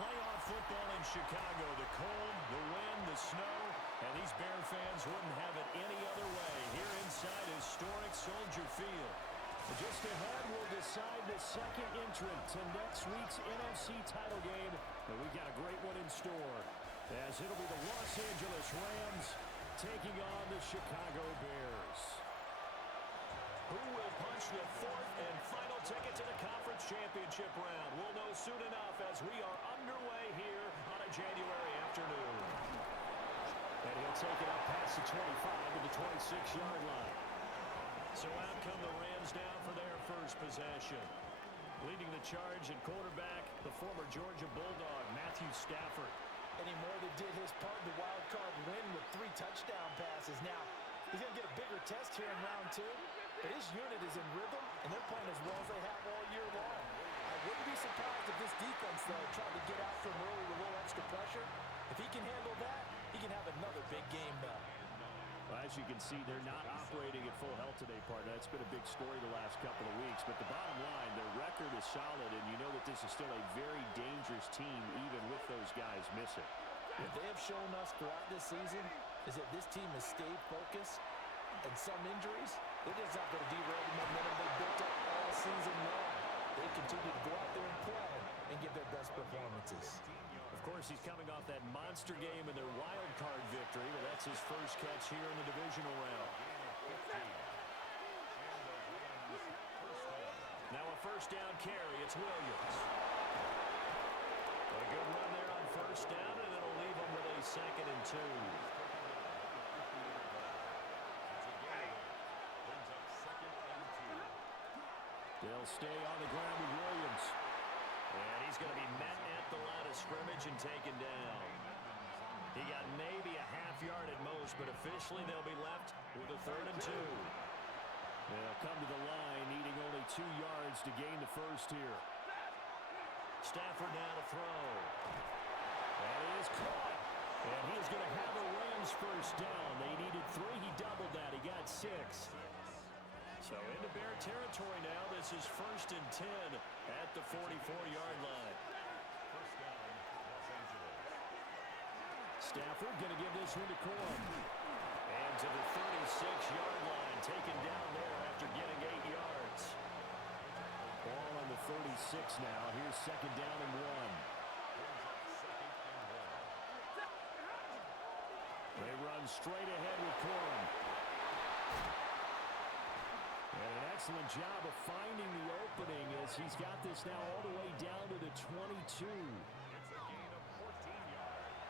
Playoff football in Chicago. The cold, the wind, the snow, and these Bear fans wouldn't have it any other way here inside historic Soldier Field. Just ahead, we'll decide the second entrant to next week's NFC title game. And we've got a great one in store, as it'll be the Los Angeles Rams taking on the Chicago Bears. Who will punch the fourth and final ticket to the conference championship round? We'll know soon enough as we are underway here on a January afternoon. And he'll take it up past the 25 to the 26-yard line. So out come the Rams down for their first possession. Leading the charge at quarterback, the former Georgia Bulldog, Matthew Stafford. And he more than did his part in the wild card win with 3 touchdown passes. Now, he's going to get a bigger test here in round 2. But his unit is in rhythm, and they're playing as well as they have all year long. I wouldn't be surprised if this defense, though, tried to get after him early with a little extra pressure. If he can handle that, he can have another big game, though. Well, as you can see, they're not operating at full health today, partner. That's been a big story the last couple of weeks. But the bottom line, their record is solid, and you know that this is still a very dangerous team, even with those guys missing. What they have shown us throughout this season is that this team has stayed focused, and some injuries, they're just not going to derail the momentum they built up all season long. They continue to go out there and play and give their best performances. Of course, he's coming off that monster game in their wild card victory, but that's his first catch here in the divisional round. Now a first down carry. It's Williams. A good run there on first down, and it'll leave him with a 2nd and 2. They'll stay on the ground with Williams. And he's going to be met at the line of scrimmage and taken down. He got maybe a half yard at most, but officially they'll be left with a 3rd and 2. They'll come to the line, needing only 2 yards to gain the first here. Stafford now to throw. That is caught. And he's going to have a Rams first down. They needed 3. He doubled that. He got 6. So into Bear territory now. This is 1st and 10 at the 44-yard line. Stafford going to give this one to Corum. And to the 36-yard line, taken down there after getting 8 yards. Ball on the 36 now. Here's 2nd down and 1. They run straight ahead with Corum. And an excellent job of finding the opening as he's got this now all the way down to the 22. It's a gain of 14 yards.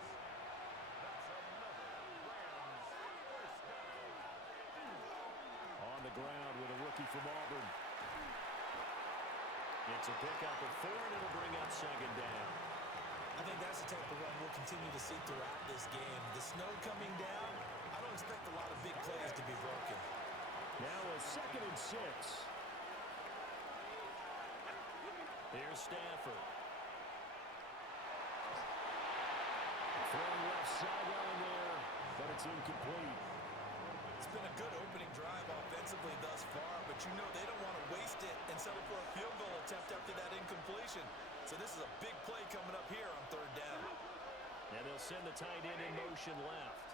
That's another Rams first down. On the ground with a rookie from Auburn. It's a pickup of 4, and it'll bring up 2nd down. I think that's the type of run we'll continue to see throughout this game. The snow coming down, I don't expect a lot of big plays to be broken. Now a 2nd and 6. Here's Stafford. Throwing left sideline there, but it's incomplete. It's been a good opening drive offensively thus far, but you know they don't want to waste it and settle for a field goal attempt after that incompletion. So this is a big play coming up here on 3rd down. And they'll send the tight end in motion left.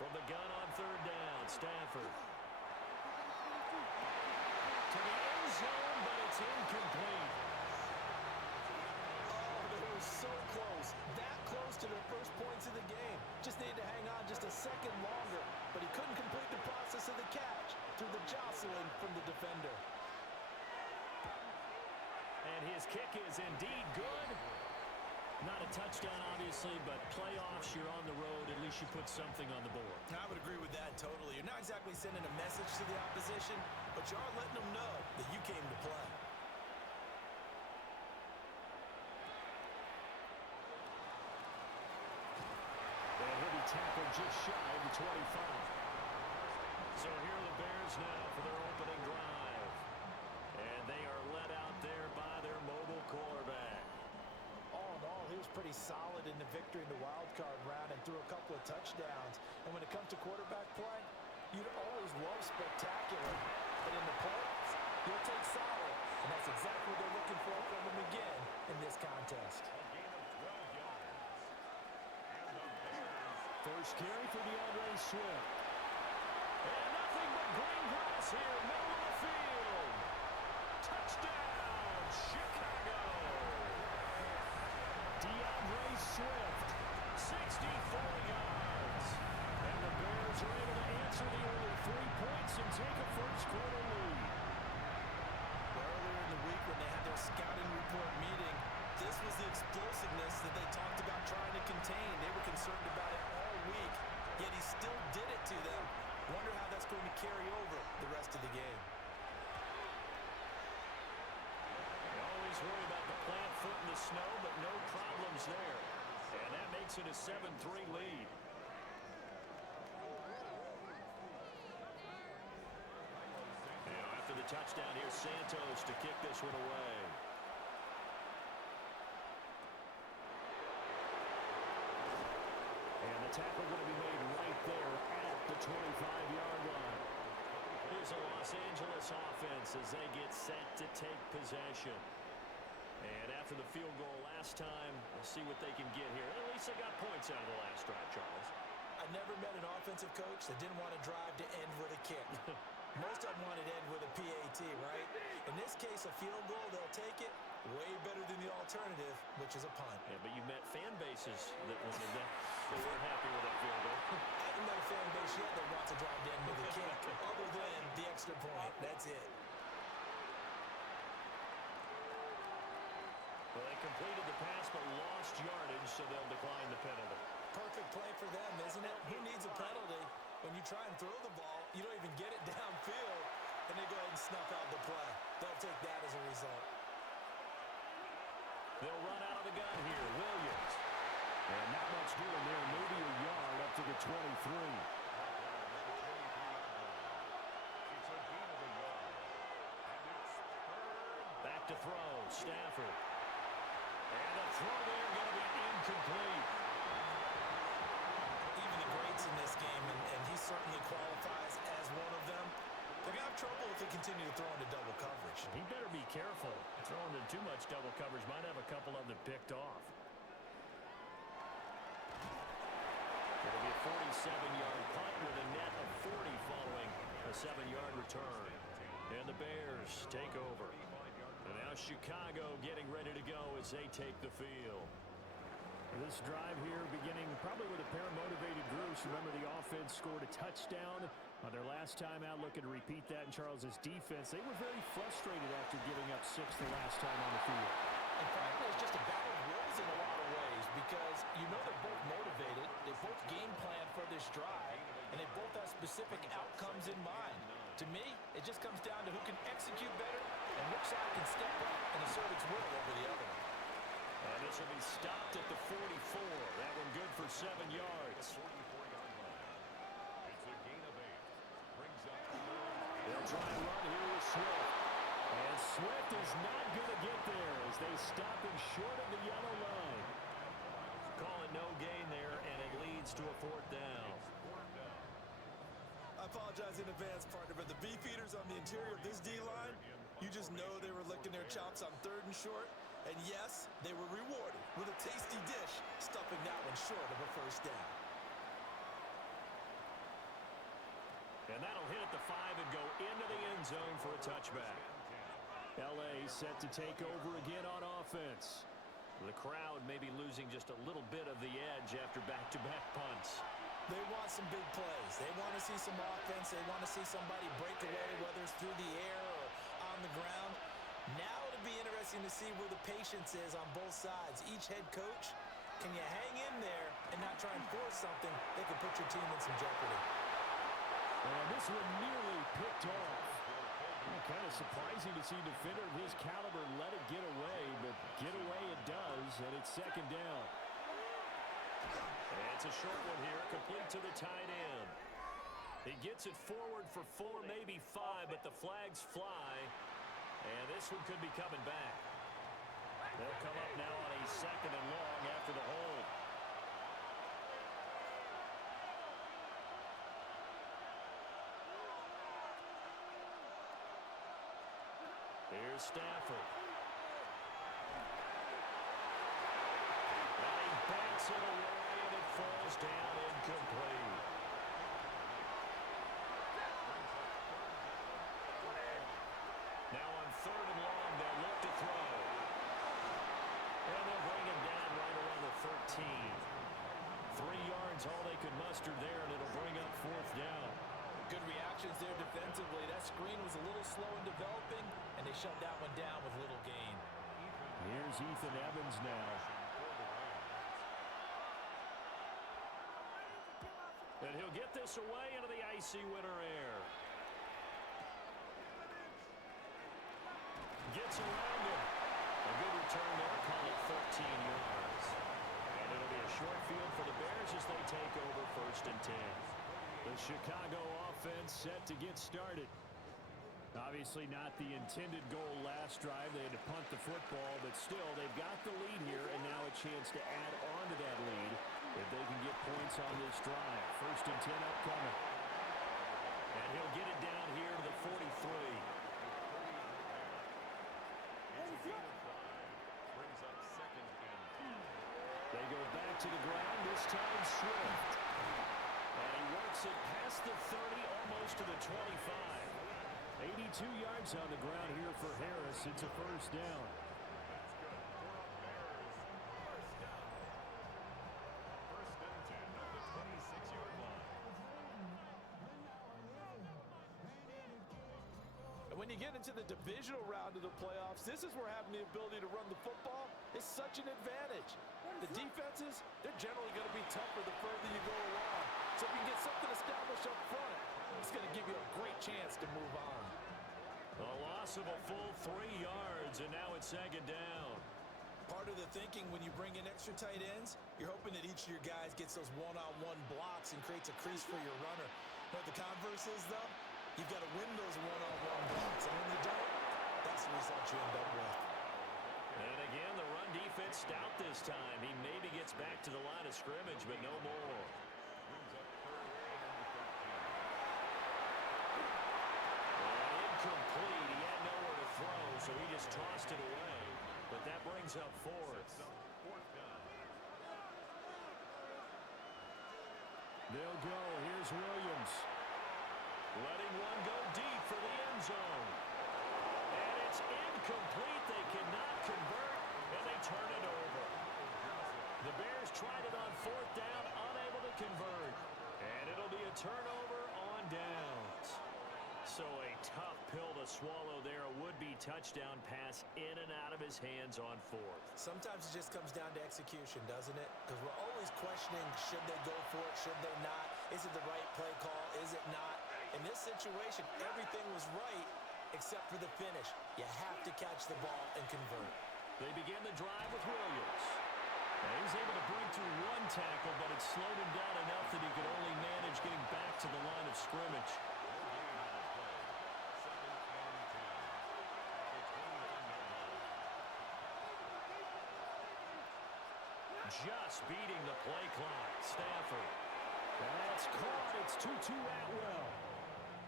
From the gun on 3rd down, Stafford. To the end zone, but it's incomplete. Oh, they were so close. That close to their first points of the game. Just needed to hang on just a second longer, but he couldn't complete the process of the catch through the jostling from the defender. And his kick is indeed good. Not a touchdown, obviously, but playoffs, you're on the road. At least you put something on the board. I would agree with that totally. You're not exactly sending a message to the opposition, but you are letting them know that you came to play. And he'll be tackled just shy of the 25. So here are the Bears now for their opening drive. And they are led out there by their mobile quarterback. All in all, he was pretty solid in the victory in the wild card round and threw a couple of touchdowns. And when it comes to quarterback play, you'd always love spectacular. But in the playoffs, you'll take solid. And that's exactly what they're looking for from him again in this contest. A gain of 12 yards. And the Bears. First carry for DeAndre Swift. And nothing but green grass here, middle of the field. Touchdown, Chicago. DeAndre Swift, 64 yards. And the Bears are able to answer the early 3 points and take a first-quarter lead. Earlier in the week when they had their scouting report meeting, this was the explosiveness that they talked about trying to contain. They were concerned about it all week, yet he still did it to them. Wonder how that's going to carry over the rest of the game. You always worry about the plant foot in the snow, but no problems there. And that makes it a 7-3 lead. Now after the touchdown, here's Santos to kick this one away. And the tackle going to be made right there at the 25-yard line. Here's a Los Angeles offense as they get set to take possession. And after the field goal last time, we'll see what they can get here. At least they got points out of the last drive, Charles. I never met an offensive coach that didn't want to drive to end with a kick. Most of them wanted to end with a PAT, right? In this case, a field goal, they'll take it. Way better than the alternative, which is a punt. Yeah, but you met fan bases that wanted that. They weren't happy with that field goal. I haven't met a fan base yet that wants to drive to end with a kick, other than the extra point. That's it. Well, they completed the pass but lost yardage, so they'll decline the penalty. Perfect play for them, isn't it? Who needs a penalty? When you try and throw the ball, you don't even get it downfield, and they go ahead and snuff out the play. They'll take that as a result. They'll run out of the gun here. Williams. And not much doing there. Maybe a yard up to the 23. It's a gain of a yard. And it's third. Back to throw. Stafford. And the throw there going to be incomplete. Even the greats in this game, and he certainly qualifies as one of them, they're going to have trouble if they continue to throw into double coverage. He better be careful. Throwing in too much double coverage might have a couple of them picked off. It'll be a 47-yard punt with a net of 40 following a 7-yard return. And the Bears take over. And now Chicago getting ready to go as they take the field. This drive here beginning probably with a pair of motivated groups. Remember, the offense scored a touchdown on their last time out. Looking to repeat that in Charles's defense. They were very frustrated after giving up 6 the last time on the field. And frankly, it's just a battle of wills in a lot of ways because you know they're both motivated, they both game plan for this drive, and they both have specific outcomes in mind. To me, it just comes down to who can execute better and which side can step up and assert its will over the other. And this will be stopped at the 44. That one good for 7 yards. 44-yard line. It's a gain of 8. Brings up They'll try and run here with Swift. And Swift is not going to get there as they stop him short of the yellow line. Call it no gain there, and it leads to a 4th down. I apologize in advance, partner, but the beefeaters on the interior of this D-line, you just know they were licking their chops on 3rd and short. And yes, they were rewarded with a tasty dish, stuffing that one short of a 1st down. And that'll hit at the 5 and go into the end zone for a touchback. L.A. set to take over again on offense. The crowd may be losing just a little bit of the edge after back-to-back punts. They want some big plays. They want to see some offense. They want to see somebody break away, whether it's through the air or on the ground. Now it'll be interesting to see where the patience is on both sides. Each head coach, can you hang in there and not try and force something that could put your team in some jeopardy? And this one nearly picked off. Kind of surprising to see a defender of his caliber let it get away, but get away it does, and it's 2nd down. And it's a short one here, complete to the tight end. He gets it forward for 4, maybe 5, but the flags fly. And this one could be coming back. They'll come up now on a 2nd and long after the hold. Here's Stafford. And he bats it away, and it falls down incomplete. Now on 3rd and long, they'll look to throw. And they'll bring him down right around the 13. 3 yards, all they could muster there, and it'll bring up 4th down. Good reactions there defensively. That screen was a little slow in developing, and they shut that one down with little gain. Here's Ethan Evans now. And he'll get this away into the icy winter air. Gets around him. A good return there. Call it 13 yards. And it'll be a short field for the Bears as they take over 1st and 10. The Chicago offense set to get started. Obviously not the intended goal last drive. They had to punt the football, but still they've got the lead here, and now a chance to add on to that lead if they can get points on this drive. 1st and 10 upcoming. And he'll get it down here to the 43. They go back to the ground, this time Swift. And he works it past the 30, almost to the 25. 82 yards on the ground here for Harris. It's a 1st down. And when you get into the divisional round of the playoffs, this is where having the ability to run the football is such an advantage. The defenses, they're generally going to be tougher the further you go along. So if you can get something established up front, it's going to give you a great chance to move on. A loss of a full 3 yards, and now it's 2nd down. Part of the thinking when you bring in extra tight ends, you're hoping that each of your guys gets those one-on-one blocks and creates a crease for your runner. But the converse is, though, you've got to win those one-on-one blocks, and when you don't, that's the result you end up with. And again, the run defense stout this time. He maybe gets back to the line of scrimmage, but no more. Incomplete. He had nowhere to throw, so he just tossed it away. But that brings up 4th. They'll go. Here's Williams. Letting one go deep for the end zone. And it's incomplete. They cannot convert, and they turn it over. The Bears tried it on 4th down, unable to convert. And it'll be a turnover on downs. So a tough pill to swallow there. A would-be touchdown pass in and out of his hands on 4th. Sometimes it just comes down to execution, doesn't it? Because we're always questioning, should they go for it, should they not? Is it the right play call, is it not? In this situation, everything was right except for the finish. You have to catch the ball and convert. They begin the drive with Williams. And he's able to break through one tackle, but it slowed him down enough that he could only manage getting back to the line of scrimmage. Just beating the play clock. Stafford. That's caught. It's 2-2 Atwell.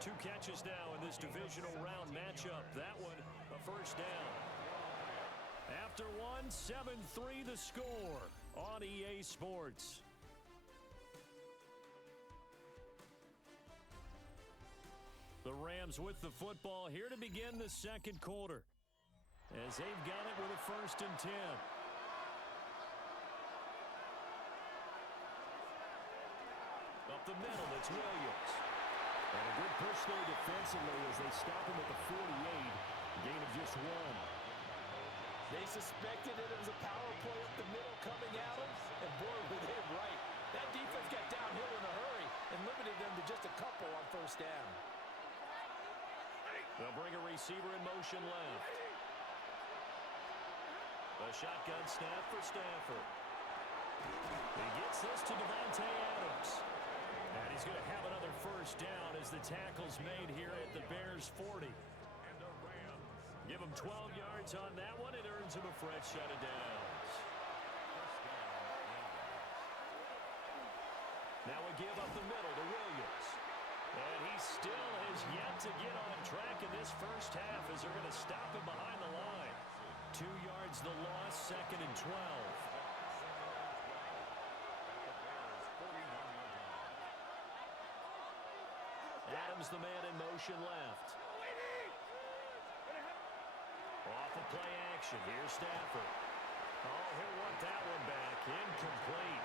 2 catches now in this divisional round matchup. That one, a 1st down. After one, 7-3 the score on EA Sports. The Rams with the football here to begin the 2nd quarter, as they've got it with a 1st and 10. Up the middle, it's Williams. And a good push there defensively as they stop him at the 48. Gain of just 1. They suspected it was a power play up the middle coming at them, and boy, were they right. That defense got downhill in a hurry and limited them to just a couple on 1st down. They'll bring a receiver in motion left. A shotgun snap for Stafford. He gets this to Devontae Adams. And he's going to have another 1st down as the tackle's made here at the Bears' 40. Give him 12 yards on that one. It earns him a fresh set of downs. Now a give up the middle to Williams. And he still has yet to get on track in this first half as they're going to stop him behind the line. 2 yards the loss, 2nd and 12. Adams the man in motion left. Off of play action. Here's Stafford. Oh, he'll want that one back. Incomplete.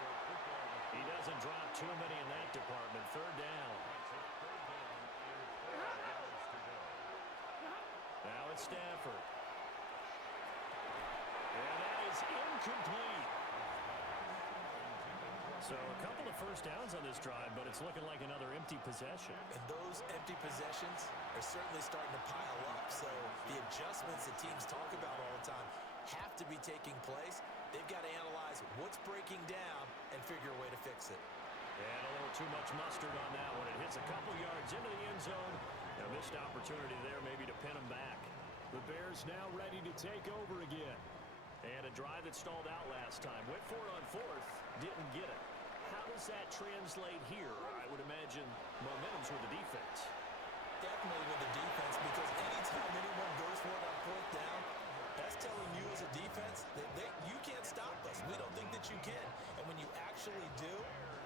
He doesn't drop too many in that department. 3rd down. Now it's Stafford. And that is incomplete. So a couple of first downs on this drive, but it's looking like another empty possession. And those empty possessions are certainly starting to pile up. So the adjustments that teams talk about all the time have to be taking place. They've got to analyze what's breaking down and figure a way to fix it. And a little too much mustard on that one. It hits a couple yards into the end zone. A missed opportunity there maybe to pin them back. The Bears now ready to take over again. And a drive that stalled out last time. Went for it on 4th, didn't get it. How does that translate here? I would imagine momentum's with the defense. Definitely with the defense, because anytime anyone goes for it on 4th down, that's telling you as a defense that you can't stop us. We don't think that you can. And when you actually do,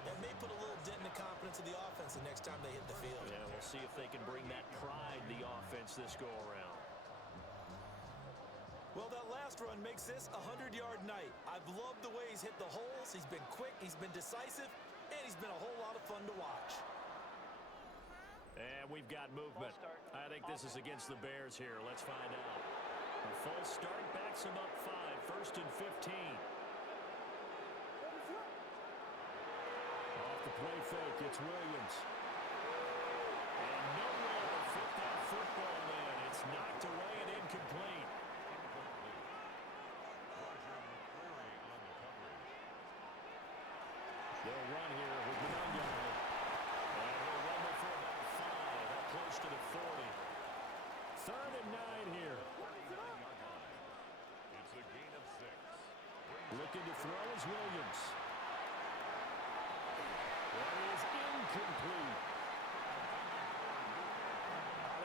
that may put a little dent in the confidence of the offense the next time they hit the field. Yeah, we'll see if they can bring that pride to the offense this go-around. Well, that last run makes this a 100-yard night. I've loved the way he's hit the holes. He's been quick, he's been decisive, and he's been a whole lot of fun to watch. And we've got movement. I think this is against the Bears here. Let's find out. A full start backs him up 5, 1st and 15. Off the play fake, it's Williams. And nowhere to fit that football in. It's knocked away and incomplete. They'll run here with Young. And he'll run there for about 5, up close to the 40. 3rd and 9 here. It's a gain of 6. Looking to throw is Williams. That is incomplete.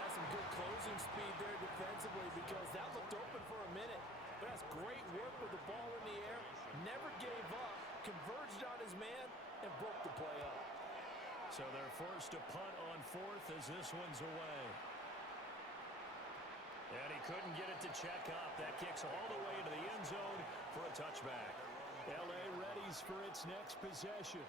That's some good closing speed there defensively, because that looked open for a minute. But that's great work with the ball in the air. Never gave up. Converged on his man and broke the play up. So they're forced to punt on 4th as this one's away. And he couldn't get it to check up. That kicks all the way into the end zone for a touchback. L.A. readies for its next possession.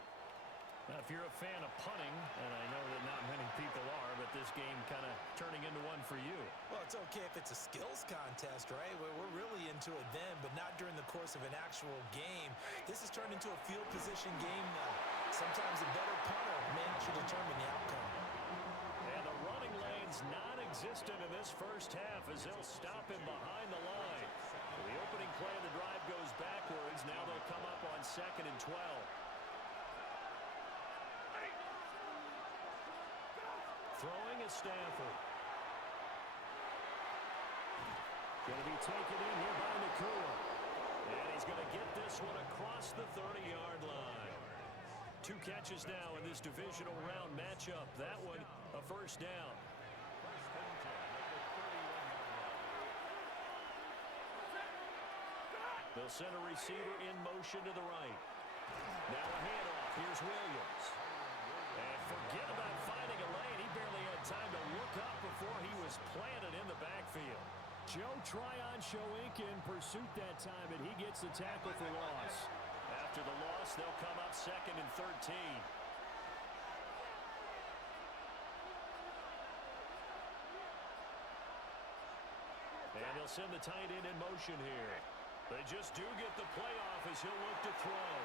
Now, if you're a fan of punting, and I know that not many people are, but this game kind of turning into one for you. Well, it's okay if it's a skills contest, right? We're really into it then, but not during the course of an actual game. This has turned into a field position game now. Sometimes a better punter may actually determine the outcome. And the running lane's non-existent in this first half as they'll stop him behind the line. The opening play of the drive goes backwards. Now they'll come up on 2nd and 12. Throwing is Stafford. Going to be taken in here by Nakua. And he's going to get this one across the 30-yard line. 2 catches now in this divisional round matchup. That one, a first down. They'll send a receiver in motion to the right. Now a handoff. Here's Williams. And forget about finding a lane. He barely had time to look up before he was planted in the backfield. Joe Tryon showing in pursuit that time, and he gets the tackle for loss. After the loss, they'll come up 2nd and 13. And they'll send the tight end in motion here. They just do get the playoff as he'll look to throw.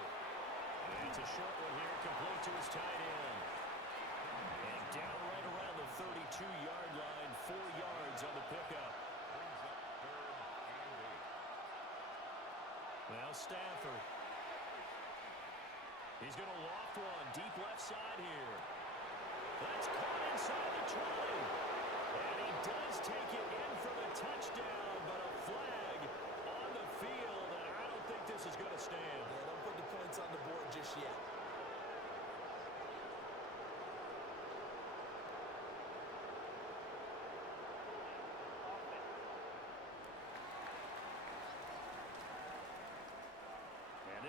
And it's a short one here, complete to his tight end. And down right around the 32-yard line, 4 yards on the pickup. Now Stafford. He's going to loft one, deep left side here. That's caught inside the 20. And he does take it in for the touchdown, but a flag on the field, and I don't think this is going to stand. Yeah, don't put the points on the board just yet.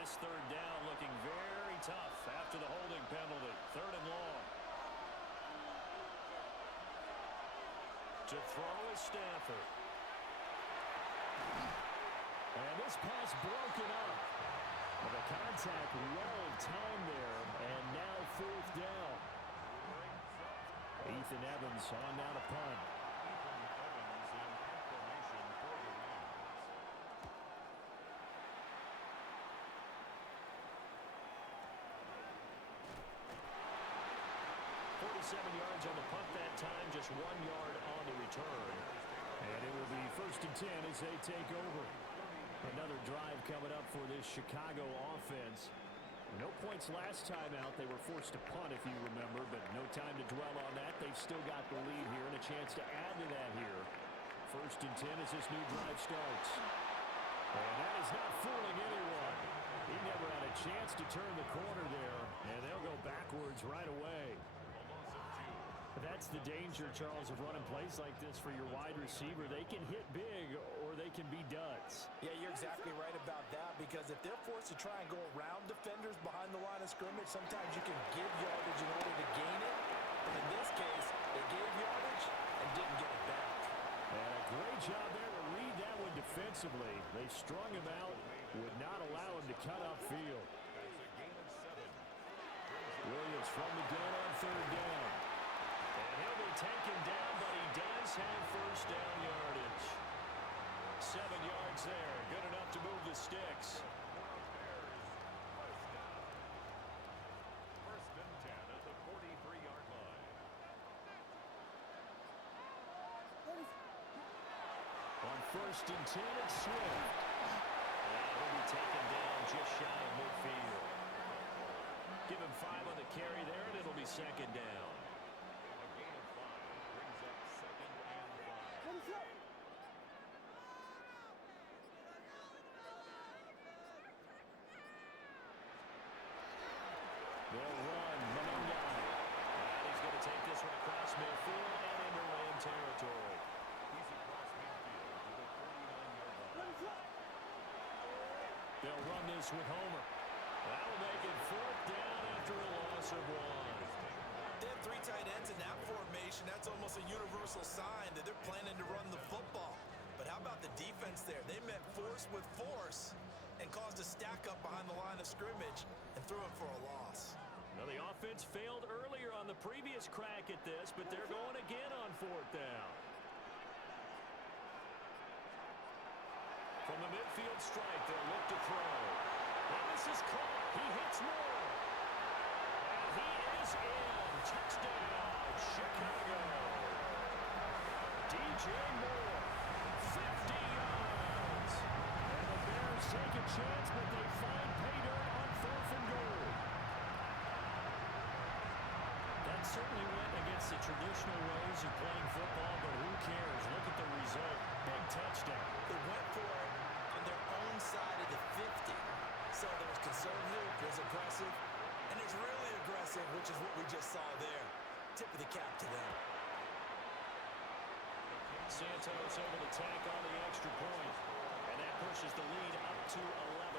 This third down looking very tough after the holding penalty. Third and long. To throw is Stafford. And this pass broken up. Well, the contact well timed there, and now fourth down. Ethan Evans on now to punt. Ethan Evans in formation for the Rams. 47 yards on the punt that time, just 1 yard on the return. And it will be 1st and 10 as they take over. Another drive coming up for this Chicago offense. No points last time out. They were forced to punt, if you remember, but no time to dwell on that. They've still got the lead here and a chance to add to that here. 1st and 10 as this new drive starts. And that is not fooling anyone. He never had a chance to turn the corner there, and they'll go backwards right away. That's the danger, Charles, of running plays like this for your wide receiver. They can hit big or they can be duds. Yeah, you're exactly right about that, because if they're forced to try and go around defenders behind the line of scrimmage, sometimes you can give yardage in order to gain it. But in this case, they gave yardage and didn't get it back. And a great job there to read that one defensively. They strung him out, would not allow him to cut upfield. That's a gain of 7. Williams from the gun on 3rd down. And he'll be taken down, but he does have 1st down yardage. 7 yards there, good enough to move the sticks. First and 10 at the 43-yard line. On 1st and 10, it's Swift. And he'll be taken down just shy of midfield. Give him 5 on the carry there, and it'll be 2nd down. A gain of 5 brings up 2nd and 5. They'll run Monongai. And he's going to take this one across midfield and into Ram territory. He's across midfield to the 49-yard line. They'll run this with Homer. That'll make it 4th down after a loss of 1. They have 3 tight ends in that formation. That's almost a universal sign that they're planning to run the football. But how about the defense there? They met force with force and caused a stack up behind the line of scrimmage and threw it for a loss. Now, the offense failed earlier on the previous crack at this, but they're going again on 4th down. From the midfield strike, they'll look to throw. And this is caught. He hits Moore. And he is in. Touchdown, Chicago. DJ Moore, 50 yards. And the Bears take a chance, but they find pay dirt on 4th and goal. That certainly went against the traditional ways of playing football, but who cares? Look at the result. Big touchdown. They went for it on their own side of the 50. So there was conservative, there's aggressive, and it's really aggressive, which is what we just saw there. Tip of the cap to them. Santos able to tack on the extra point, and that pushes the lead up to 11.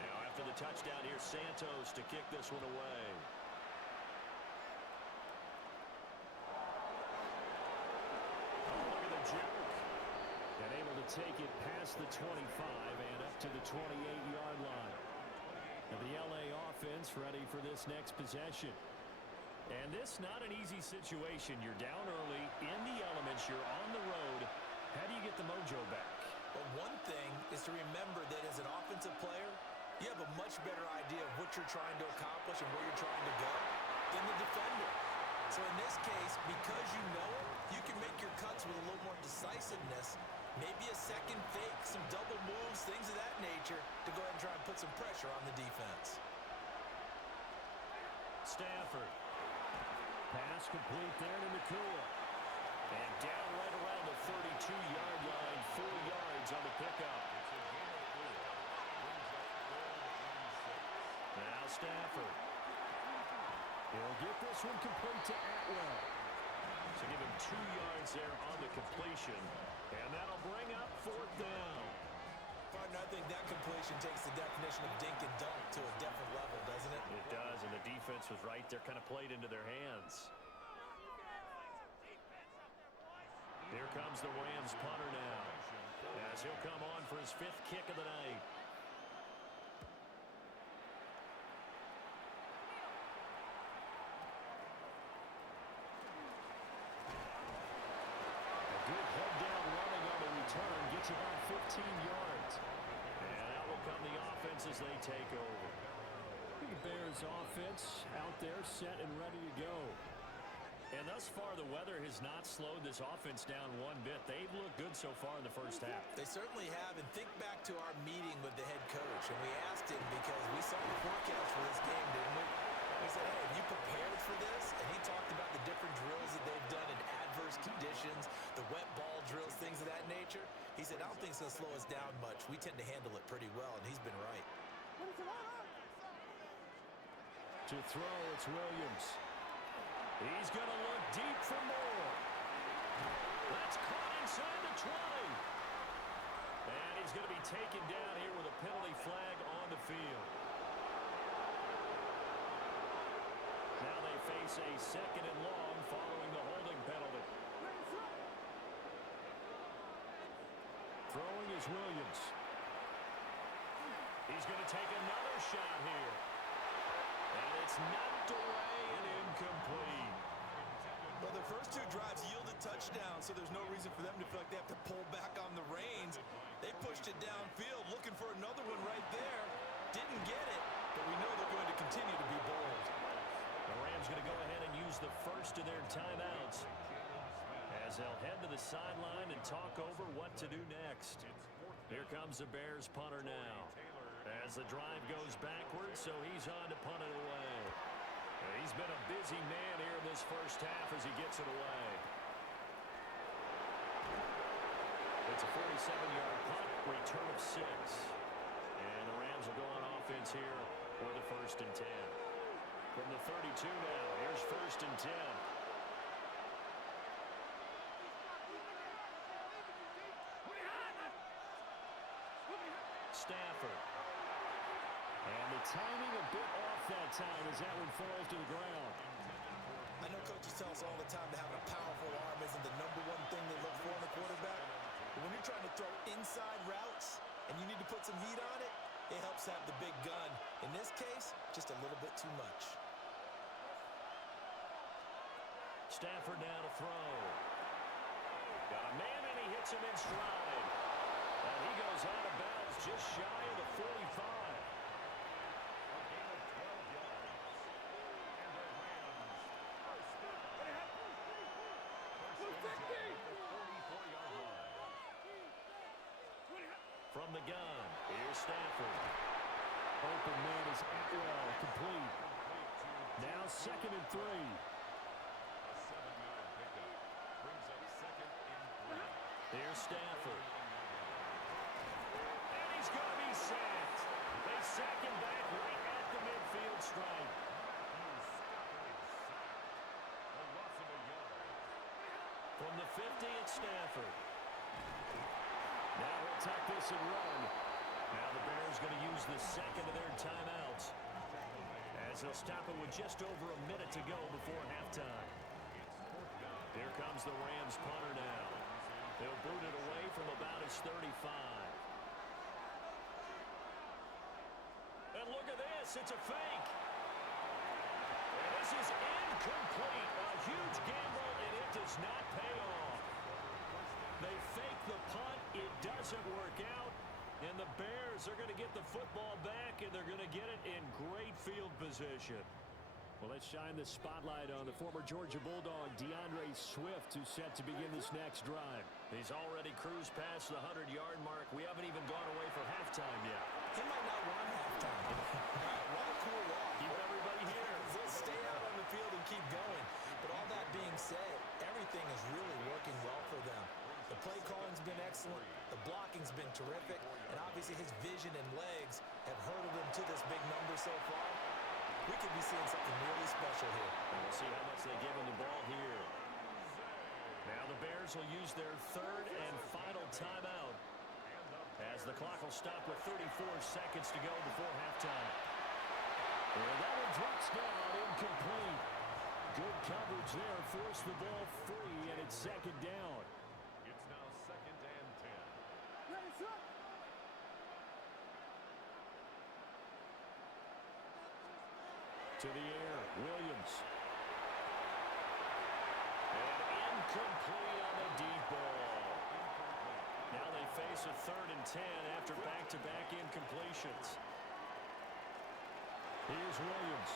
Now after the touchdown, here's Santos to kick this one away. Oh, look at the joke. And able to take it past the 25 and up to the 28-yard line. And the LA offense ready for this next possession. And this not an easy situation. You're down early, in the elements, you're on the road. How do you get the mojo back? Well, one thing is to remember that as an offensive player, you have a much better idea of what you're trying to accomplish and where you're trying to go than the defender. So in this case, because you know it, you can make your cuts with a little more decisiveness. Maybe a second fake, some double moves, things of that nature to go ahead and try and put some pressure on the defense. Stafford. Pass complete there to Nakua. And down right around the 32-yard line, 4 yards on the pickup. Now Stafford. He'll get this one complete to Atwell. So give him 2 yards there on the completion. And that'll bring up 4th down. Partner, I think that completion takes the definition of dink and dunk to a different level, doesn't it? It does, and the defense was right there, kind of played into their hands. Here comes the Rams punter now, as he'll come on for his 5th kick of the night. A good head down running on the return, gets about 15 yards. And out will come the offense as they take over. The Bears offense out there set and ready to go. And thus far, the weather has not slowed this offense down one bit. They've looked good so far in the first half. They certainly have. And think back to our meeting with the head coach. And we asked him because we saw the forecast for this game, didn't we? We said, hey, have you prepared for this? And he talked about the different drills that they've done in adverse conditions, the wet ball drills, things of that nature. He said, I don't think it's going to slow us down much. We tend to handle it pretty well, and he's been right. To throw, it's Williams. He's going to look deep for more. That's caught inside the 20. And he's going to be taken down here with a penalty flag on the field. Now they face a 2nd and long following the holding penalty. Throwing is Williams. He's going to take another shot here. And it's knocked away and incomplete. Well, their first 2 drives yielded touchdowns, so there's no reason for them to feel like they have to pull back on the reins. They pushed it downfield, looking for another one right there. Didn't get it, but we know they're going to continue to be bold. The Rams going to go ahead and use the first of their timeouts as they'll head to the sideline and talk over what to do next. Here comes the Bears punter now as the drive goes backwards, so he's on to punt it away. He's been a busy man here in this first half as he gets it away. It's a 47-yard punt, return of 6. And the Rams will go on offense here for the 1st and 10. From the 32 now, here's 1st and 10. Stafford. And the timing a bit off that time as that one falls to the ground. I know coaches tell us all the time that having a powerful arm isn't the #1 thing they look for in a quarterback. But when you're trying to throw inside routes and you need to put some heat on it, it helps have the big gun. In this case, just a little bit too much. Stafford now to throw. Got a man and he hits him in stride. And he goes out of bounds just shy of the 45. From the gun, here's Stafford. Open man is Atwell, complete. Now 2nd and 3. Here's Stafford. And he's going to be sacked. They sack him back right at the midfield stripe. From the 50, it's Stafford. Now he'll tuck this and run. Now the Bears going to use the 2nd of their timeouts as they'll stop it with just over a minute to go before halftime. Here comes the Rams punter now. They'll boot it away from about his 35. And look at this. It's a fake. And this is incomplete. A huge gamble, and it does not pay off. They fake the punt. It doesn't work out. And the Bears are going to get the football back, and they're going to get it in great field position. Well, let's shine the spotlight on the former Georgia Bulldog, DeAndre Swift, who's set to begin this next drive. He's already cruised past the 100-yard mark. We haven't even gone away for halftime yet. He might not want halftime. Why cool off? Keep everybody here. They'll stay out on the field and keep going. But all that being said, everything is really working well for them. The play calling's been excellent. The blocking's been terrific. And obviously his vision and legs have hurdled him to this big number so far. We could be seeing something really special here. And we'll see how much they give him the ball here. Now the Bears will use their third and final timeout as the clock will stop with 34 seconds to go before halftime. And that one drops down, incomplete. Good coverage there, forced the ball free, and it's second down. It's now 2nd and 10. To the air, Williams. And incomplete on the deep ball. Now they face a 3rd and 10 after back-to-back incompletions. Here's Williams.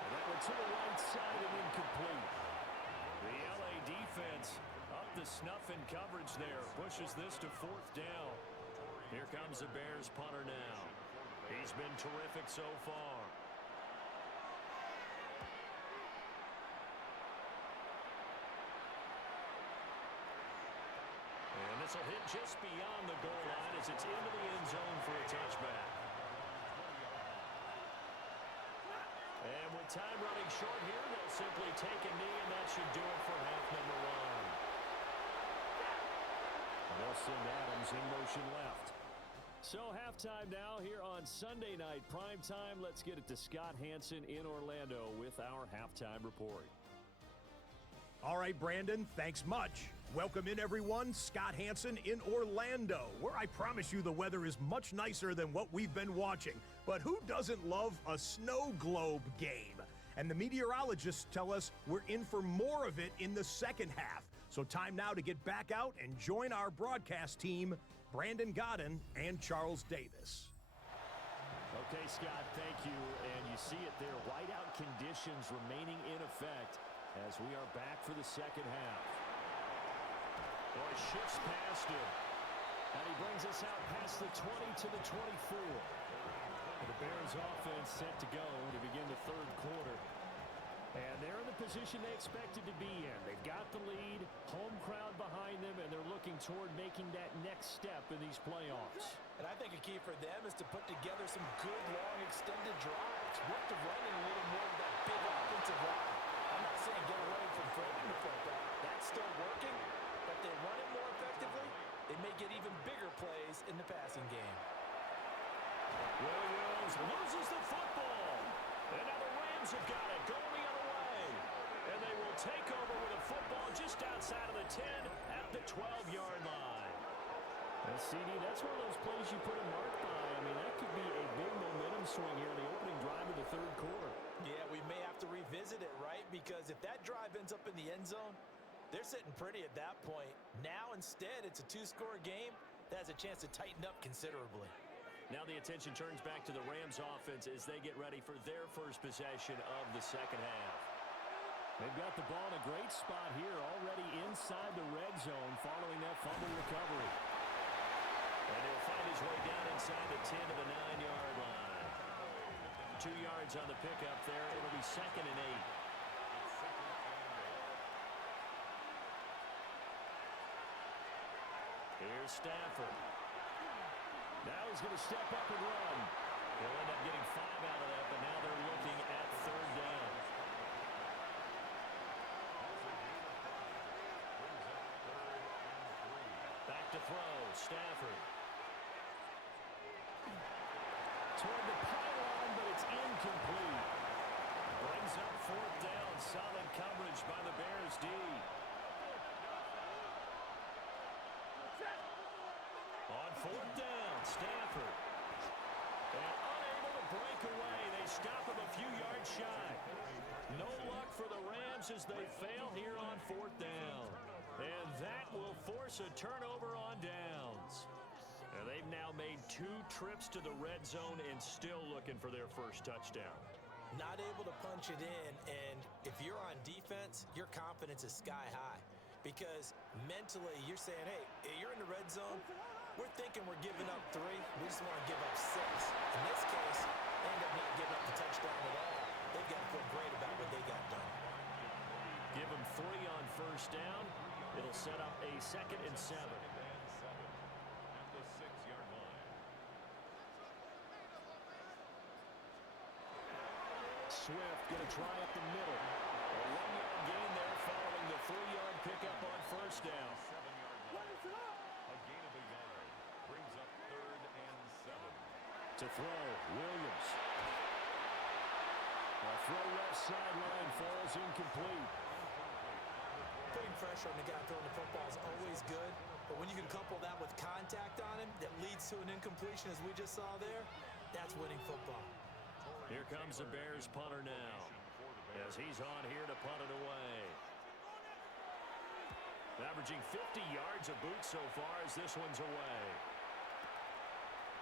And that one to the right side and incomplete. The LA defense up to snuff in coverage there. Pushes this to 4th down. Here comes the Bears punter now. He's been terrific so far. And this will hit just beyond the goal line as it's into the end zone for a touchback. And with time running short here, they'll simply take a knee, and that should do it for half number 1. And they'll send Adams in motion left. So halftime now here on Sunday night primetime. Let's get it to Scott Hanson in Orlando with our halftime report. All right, Brandon, thanks much. Welcome in, everyone. Scott Hanson in Orlando, where I promise you the weather is much nicer than what we've been watching. But who doesn't love a snow globe game? And the meteorologists tell us we're in for more of it in the second half. So time now to get back out and join our broadcast team, Brandon Godden and Charles Davis. Okay, Scott, thank you. And you see it there, whiteout conditions remaining in effect as we are back for the second half. Boy, shifts past him. And he brings us out past the 20 to the 24. The Bears offense set to go to begin the third quarter. And they're in the position they expected to be in. They've got the lead, home crowd behind them, and they're looking toward making that next step in these playoffs. And I think a key for them is to put together some good, long, extended drives. Work to running a little more of that big offensive line. I'm not saying get away from throwing the football. That's still working, but they run it more effectively. They may get even bigger plays in the passing game. Williams loses the football. And now the Rams have got it going the other way. And they will take over with a football just outside of the 10 at the 12-yard line. And CD, that's one of those plays you put a mark by. I mean, that could be a big momentum swing here in the opening drive of the third quarter. Yeah, we may have to revisit it, right? Because if that drive ends up in the end zone, they're sitting pretty at that point. Now, instead, it's a 2-score game that has a chance to tighten up considerably. Now the attention turns back to the Rams offense as they get ready for their first possession of the second half. They've got the ball in a great spot here, already inside the red zone following that fumble recovery. And he'll find his way down inside the 10 to the 9-yard line. 2 yards on the pickup there. It'll be 2nd and 8. Here's Stafford. Now he's going to step up and run. They'll end up getting 5 out of that, but now they're looking at 3rd down. Back to throw, Stafford. Toward the pylon, but it's incomplete. Brings up 4th down. Solid coverage by the Bears D. On 4th down, Stafford. And unable to break away. They stop him a few yards shy. No luck for the Rams as they fail here on 4th down. And that will force a turnover on downs. And they've now made 2 trips to the red zone and still looking for their first touchdown. Not able to punch it in, and if you're on defense, your confidence is sky high. Because mentally, you're saying, hey, you're in the red zone. We're thinking we're giving up 3. We just want to give up 6. In this case, they end up not giving up the touchdown at all. They've got to feel great about what they got done. Give them 3 on 1st down. It'll set up a 2nd and 7. At the 6-yard line. Swift going to try up the middle. A 1-yard gain there following the 3-yard pickup on first down. 7-yard line. A gain of a yard. Brings up 3rd and 7. To throw, Williams. A throw left sideline falls incomplete. Putting pressure on the guy throwing the football is always good, but when you can couple that with contact on him that leads to an incompletion, as we just saw there, that's winning football. Here comes the Bears punter now, as he's on here to punt it away. Averaging 50 yards a boot so far as this one's away.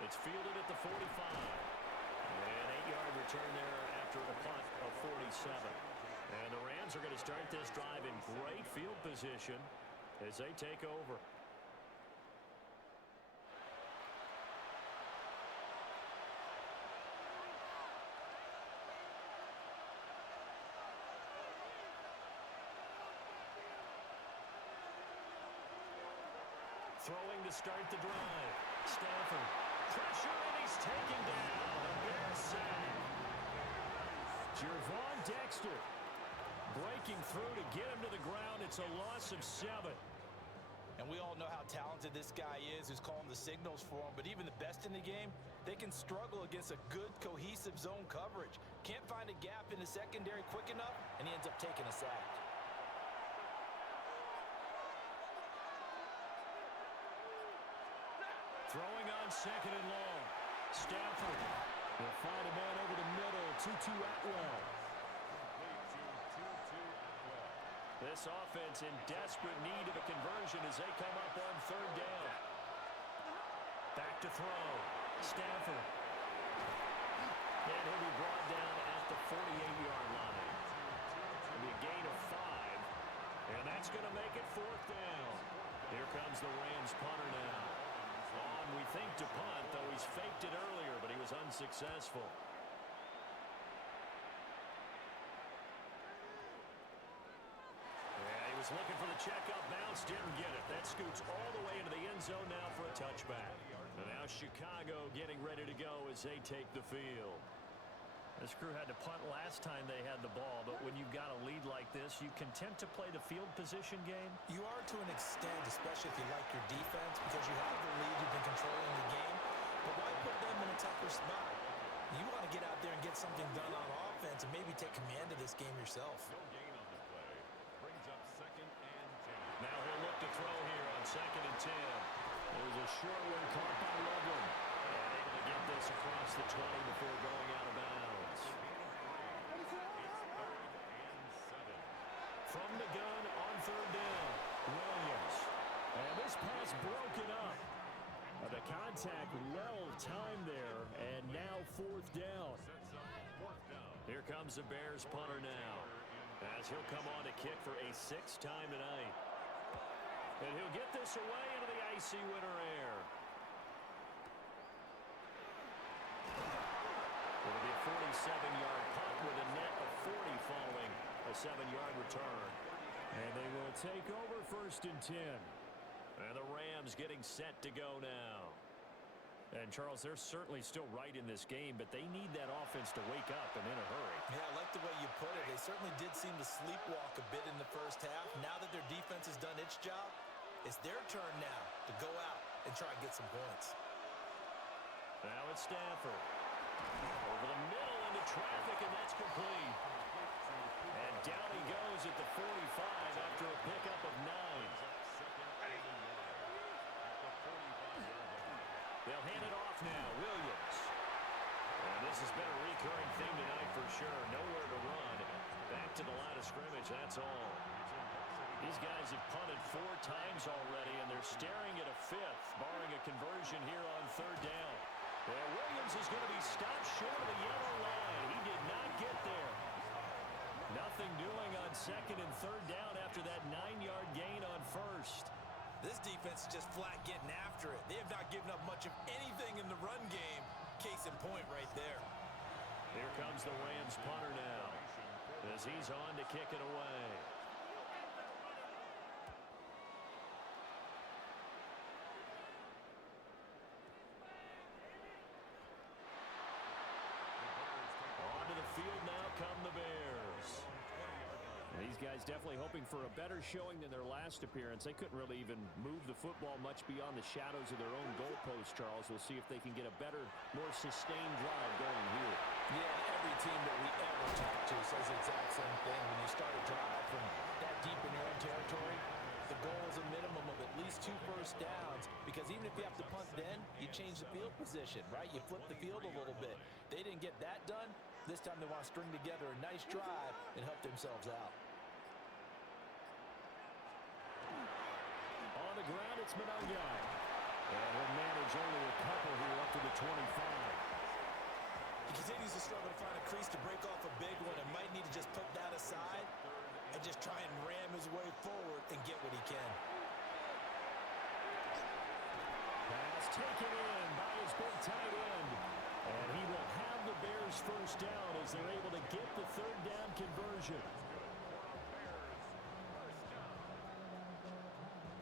It's fielded at the 45. An 8-yard return there after a punt of 47. And the Rams are going to start this drive in great field position as they take over. Throwing to start the drive. Stafford. Pressure, and he's taken down. The Bears sack. Gervon Dexter breaking through to get him to the ground. It's a loss of 7. And we all know how talented this guy is who's calling the signals for him, but even the best in the game, they can struggle against a good, cohesive zone coverage. Can't find a gap in the secondary quick enough, and he ends up taking a sack. Throwing on 2nd and long. Stafford will find a man over the middle. Tutu Atwell. This offense in desperate need of a conversion as they come up on 3rd down. Back to throw. Stafford. And he'll be brought down at the 48-yard line. It'll be a gain of 5. And that's going to make it 4th down. Here comes the Rams punter now. On, we think, to punt, though he's faked it earlier, but he was unsuccessful. Yeah, he was looking for the checkup bounce, didn't get it. That scoots all the way into the end zone now for a touchback. And now Chicago getting ready to go as they take the field. This crew had to punt last time they had the ball, but when you've got a lead like this, you content to play the field position game? You are to an extent, especially if you like your defense, because you have the lead, you've been controlling the game. But why put them in a tougher spot? You want to get out there and get something done on offense and maybe take command of this game yourself. No gain on the play. Brings up 2nd and 10. Now he'll look to throw here on 2nd and 10. There's a short one caught by Loveland. And able to get this across the 20 before going out of bounds. From the gun on 3rd down, Williams. And this pass broken up. The contact well timed there, and now 4th down. Here comes the Bears punter now, as he'll come on to kick for a 6th time tonight. And he'll get this away into the icy winter air. It'll be a 47-yard punt with a net of 40 following a 7-yard return. And they will take over 1st and 10. And the Rams getting set to go now. And, Charles, they're certainly still right in this game, but they need that offense to wake up and in a hurry. Yeah, I like the way you put it. They certainly did seem to sleepwalk a bit in the first half. Now that their defense has done its job, it's their turn now to go out and try and get some points. Now it's Stafford. Over the middle into traffic, and that's complete. And down he goes at the 45 after a pickup of 9. They'll hand it off now. Williams. And this has been a recurring theme tonight for sure. Nowhere to run. Back to the line of scrimmage, that's all. These guys have punted 4 times already, and they're staring at a 5th, barring a conversion here on 3rd down. And Williams is going to be stopped short of the yellow line. He did not get there. Nothing doing on 2nd and 3rd down after that 9-yard gain on 1st. This defense is just flat getting after it. They have not given up much of anything in the run game. Case in point right there. Here comes the Rams punter now, as he's on to kick it away. Onto the field now come guys definitely hoping for a better showing than their last appearance. They couldn't really even move the football much beyond the shadows of their own goalpost, Charles. We'll see if they can get a better, more sustained drive going here. Yeah, every team that we ever talk to says the exact same thing. When you start a drive from that deep in your own territory, the goal is a minimum of at least 2 first downs, because even if you have to punt then, you change the field position, right? You flip the field a little bit. They didn't get that done. This time they want to string together a nice drive and help themselves out. On the ground, it's Monongai. And he'll manage only a couple here up to the 25. He continues to struggle to find a crease to break off a big one and might need to just put that aside and just try and ram his way forward and get what he can. Pass taken in by his big tight end. And he will have the Bears first down as they're able to get the third down conversion.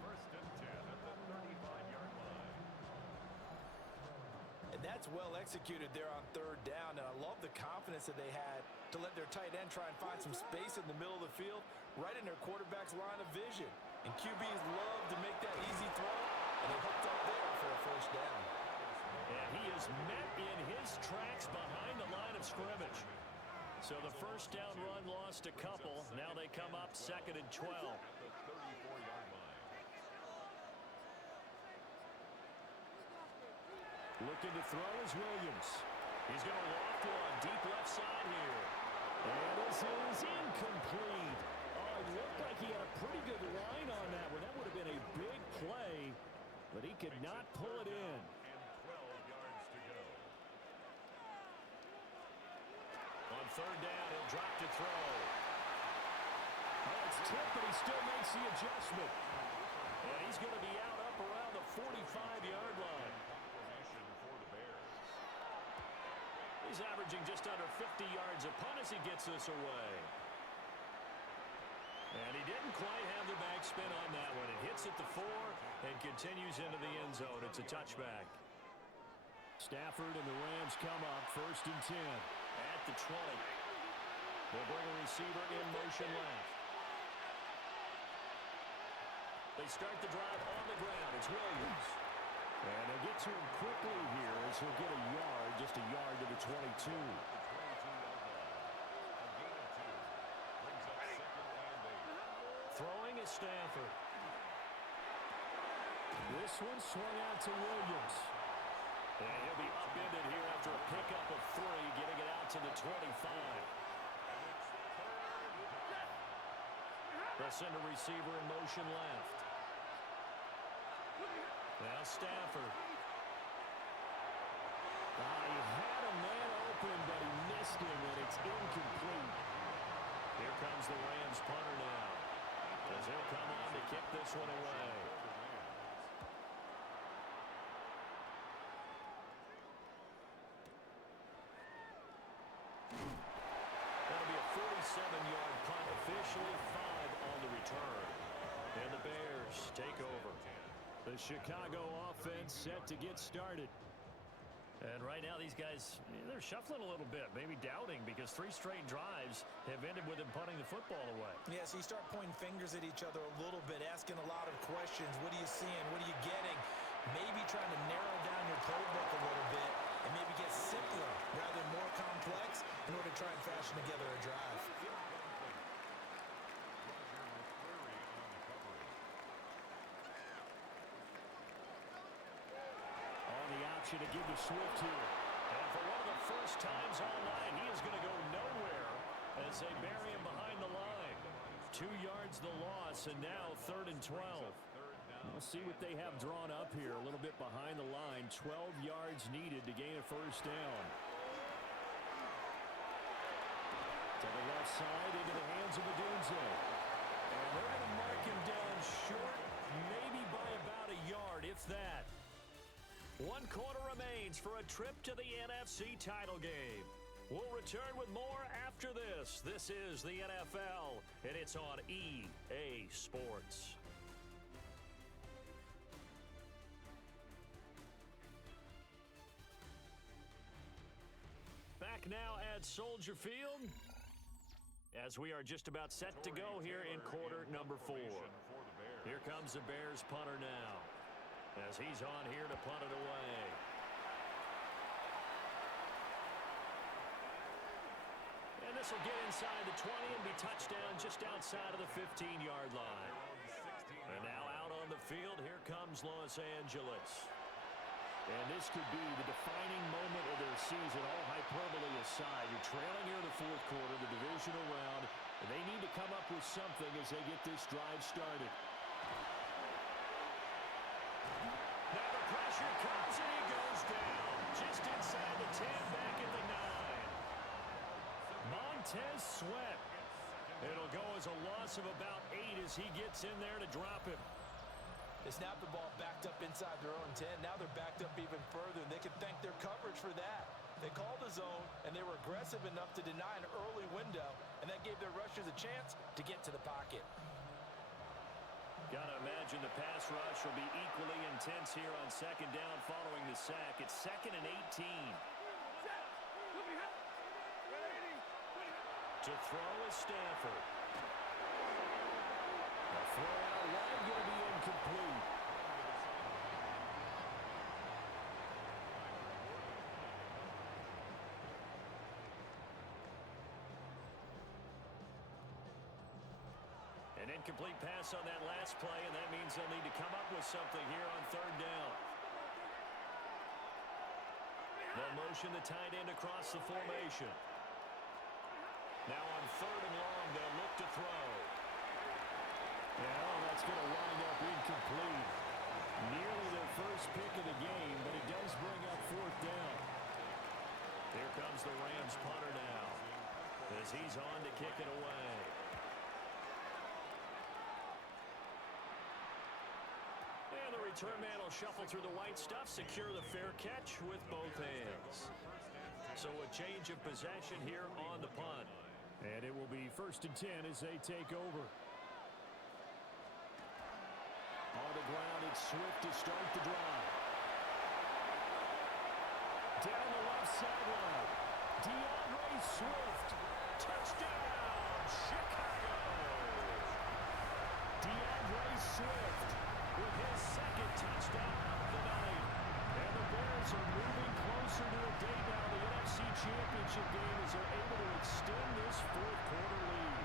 First and 10 at the 35-yard line. And that's well executed there on third down, and I love the confidence that they had to let their tight end try and find some space in the middle of the field, right in their quarterback's line of vision. And QBs love to make that easy throw, and they hooked up there for a first down. And he is met in his tracks behind the line of scrimmage. So the first down run lost a couple. Now they come up 2nd and 12. At the 34-yard line. Looking to throw is Williams. He's going to loft one deep left side here. And this is incomplete. Oh, it looked like he had a pretty good line on that one. That would have been a big play, but he could not pull it in. And 12 yards to go. On third down, he'll drop to throw. Oh, it's tipped, but he still makes the adjustment. And he's going to be out up around the 45-yard line. Formation for the Bears. He's averaging just under 50 yards a punt as he gets this away. And he didn't quite have the backspin on that one. It hits at the 4 and continues into the end zone. It's a touchback. Stafford and the Rams come up 1st and 10 at the 20. They'll bring a receiver in motion left. They start the drive on the ground. It's Williams. And they'll get to him quickly here as he'll get a yard, just a yard to the 22. Throwing is Stafford. This one swung out to Williams. And he'll be upended here after a pickup of 3, getting it out to the 25. They'll send a receiver in motion left. Now Stafford. He had a man open, but he missed him, and it's incomplete. Here comes the Rams punter now, as he'll come on to kick this one away. That'll be a 47-yard punt, officially 5 on the return. And the Bears take over. The Chicago offense set to get started. And right now these guys, they're shuffling a little bit, maybe doubting, because 3 straight drives have ended with them punting the football away. Yeah, so you start pointing fingers at each other a little bit, asking a lot of questions. What are you seeing? What are you getting? Maybe trying to narrow down your playbook a little bit and maybe get simpler rather than more complex in order to try and fashion together a drive. To give to Swift here. And for one of the first times all night, he is going to go nowhere as they bury him behind the line. 2 yards the loss, and now 3rd and 12. We'll see what they have drawn up here. A little bit behind the line. 12 yards needed to gain a first down. To the left side, into the hands of Odunze. And they're going to mark him down short, maybe by about a yard, if that. 1 quarter remains for a trip to the NFC title game. We'll return with more after this. This is the NFL, and it's on EA Sports. Back now at Soldier Field as As we are just about set to go here in quarter number 4. Here comes the Bears punter now, as he's on here to punt it away. And this will get inside the 20 and be touchdown just outside of the 15-yard line. And now out on the field, here comes Los Angeles. And this could be the defining moment of their season, all hyperbole aside. You're trailing here in the fourth quarter, the divisional round, and they need to come up with something as they get this drive started. Now the pressure comes, and he goes down. Just inside the 10, back at the 9. Montez Sweat. It'll go as a loss of about 8 as he gets in there to drop him. They snapped the ball backed up inside their own 10. Now they're backed up even further, and they can thank their coverage for that. They called the zone, and they were aggressive enough to deny an early window, and that gave their rushers a chance to get to the pocket. Got to imagine the pass rush will be equally intense here on second down following the sack. It's 2nd and 18. To throw is Stanford. The throw out wide going to be incomplete. An incomplete pass on that last play, and that means they'll need to come up with something here on third down. They'll motion the tight end across the formation. Now on third and long, they'll look to throw. Well, that's going to wind up incomplete. Nearly their first pick of the game, but it does bring up fourth down. Here comes the Rams punter now, as he's on to kick it away. And the return man will shuffle through the white stuff, secure the fair catch with both hands. So a change of possession here on the punt. And it will be 1st and 10 as they take over. On the ground, it's Swift to start the drive. Down the left sideline, DeAndre Swift. Touchdown, Chicago! DeAndre Swift with his 2nd touchdown of the night. And the Bears are moving closer to a day now, the NFC Championship game, as they're able to extend this fourth quarter lead.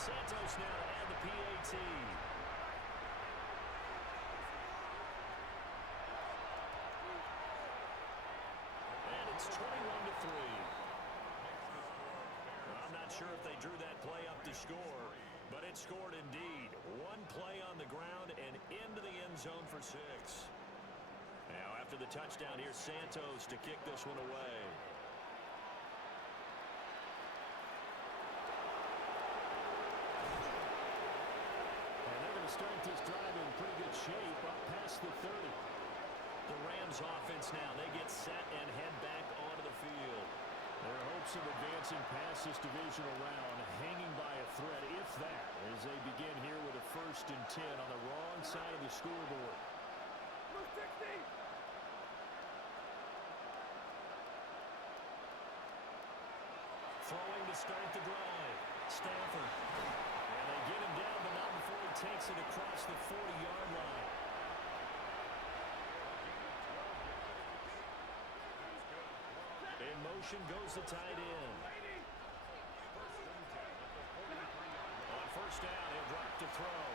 Santos now to add the PAT. And it's 21-3. I'm not sure if they drew that play up to score, but it scored indeed. One play on the ground and into the end zone for 6. Now after the touchdown, here's Santos to kick this one away. And they're going to start this drive in pretty good shape up past the 30. The Rams offense now, they get set and head back onto the field. Their hopes of advancing past this divisional round hanging by a thread, if that, as they begin here with a 1st and 10 on the wrong side of the scoreboard. Throwing to start the drive, Stanford. And they get him down, but not before he takes it across the 40-yard line. In motion goes the tight end. On 1st down, he'll drop to throw.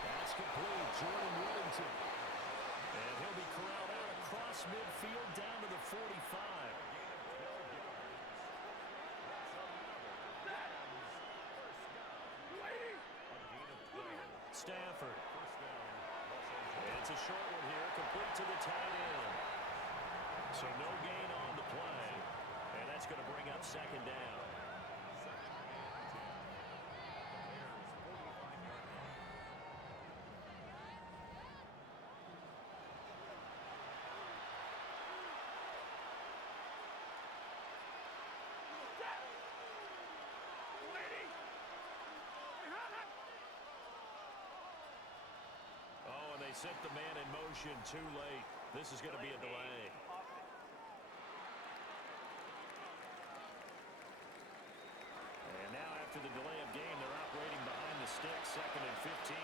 That's complete. Jordan Whittington. And he'll be corralled out across midfield down to the 45. Stafford. And it's a short one here, complete to the tight end. So no gain on the play, and that's going to bring up 2nd down. Oh, and they sent the man in motion too late. This is going to be a delay. 15.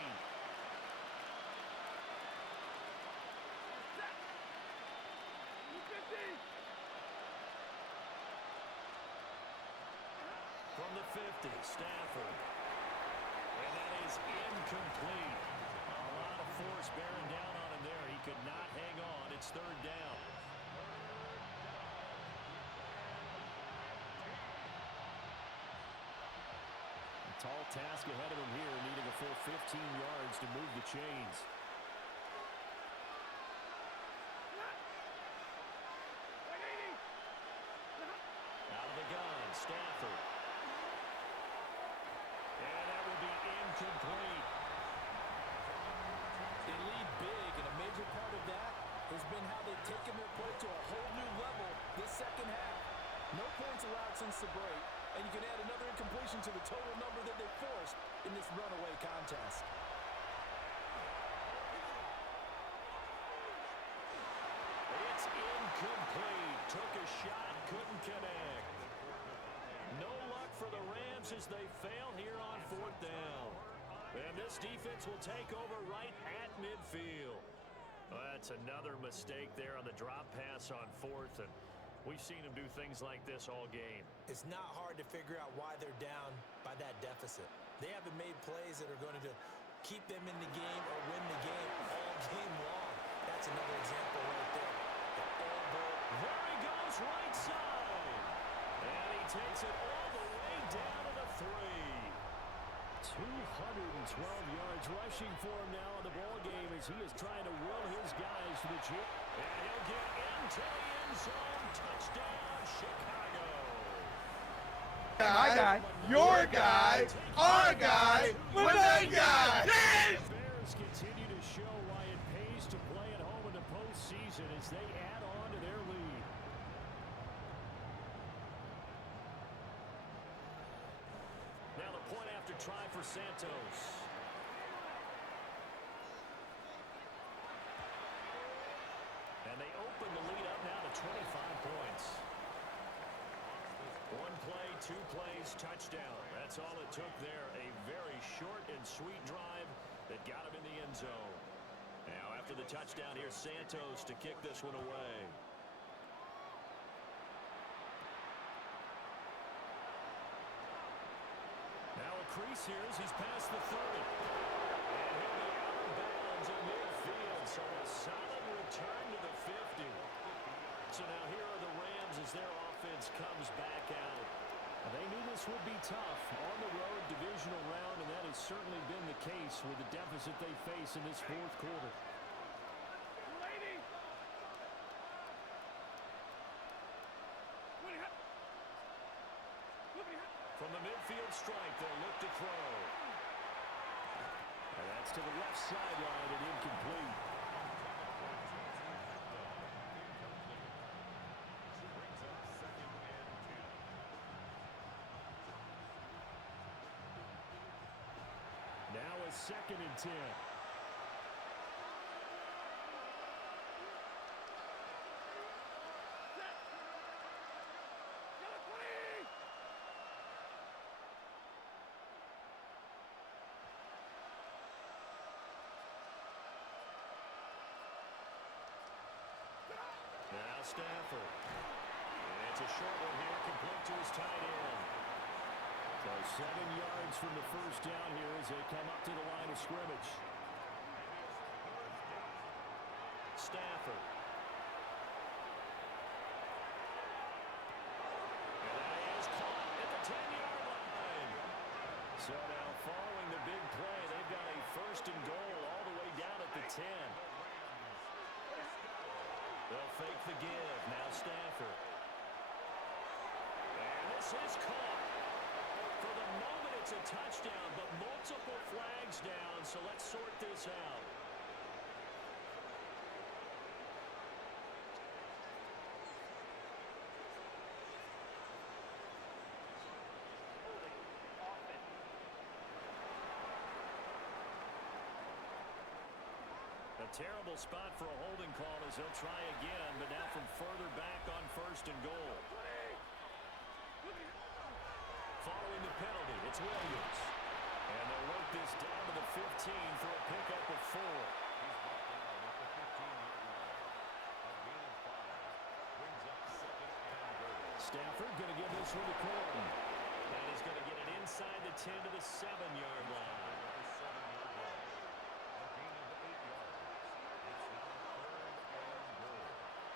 From the 50, Stafford. And that is incomplete. A lot of force bearing down on him there. He could not hang on. It's third down. A tall task ahead of him here, needing a full 15 yards to move the chains. Out of the gun, Stafford. And that will be incomplete. They lead big, and a major part of that has been how they've taken their play to a whole new level this second half. No points allowed since the break, and you can add another incompletion to the total number that they forced in this runaway contest. It's incomplete. Took a shot, couldn't connect. No luck for the Rams as they fail here on fourth down. And this defense will take over right at midfield. That's another mistake there on the drop pass on fourth, and we've seen them do things like this all game. It's not hard to figure out why they're down by that deficit. They haven't made plays that are going to keep them in the game or win the game all game long. That's another example right there. The elbow. There he goes, right side. And he takes it all the way down to the 3. 212 yards rushing for him now in the ball game as he is trying to will his guys to the chip. And he'll get into the end zone. Touchdown, Chicago. My guy, your guy, our guy, with that guy. The Bears continue to show why it pays to play at home in the postseason as they add on to their lead. Now the point after try for Santos. And they open the lead up now to 25 points. One play, 2 plays, touchdown. That's all it took there. A very short and sweet drive that got him in the end zone. Now after the touchdown, here's Santos to kick this one away. Now a crease here as he's past the 30. And he'll be out of bounds at midfield. So a solid return to the 50. So now here are the Rams as their offense comes back out. They knew this would be tough on the road divisional round, and that has certainly been the case with the deficit they face in this fourth quarter. From the midfield strike, they'll look to throw. And that's to the left sideline and incomplete. Now a 2nd and 10. Now Stafford. And it's a short one here, complete to his tight end. So 7 yards from the first down here as they come up to the line of scrimmage. Stafford. And that is caught at the 10-yard line. So now following the big play, they've got a 1st and goal all the way down at the 10. They'll fake the give. Now Stafford. And this is caught. For the moment, it's a touchdown, but multiple flags down, so let's sort this out. A terrible spot for a holding call as they'll try again, but now from further back on 1st and goal. Following the penalty, it's Williams. And they'll work this down to the 15 for a pickup of 4. He's brought down at the 15-yard line. A gain of 5. Brings up 2nd and goal. Stafford going to give this one to Corbin. And he's going to get it inside the 10 to the 7-yard line.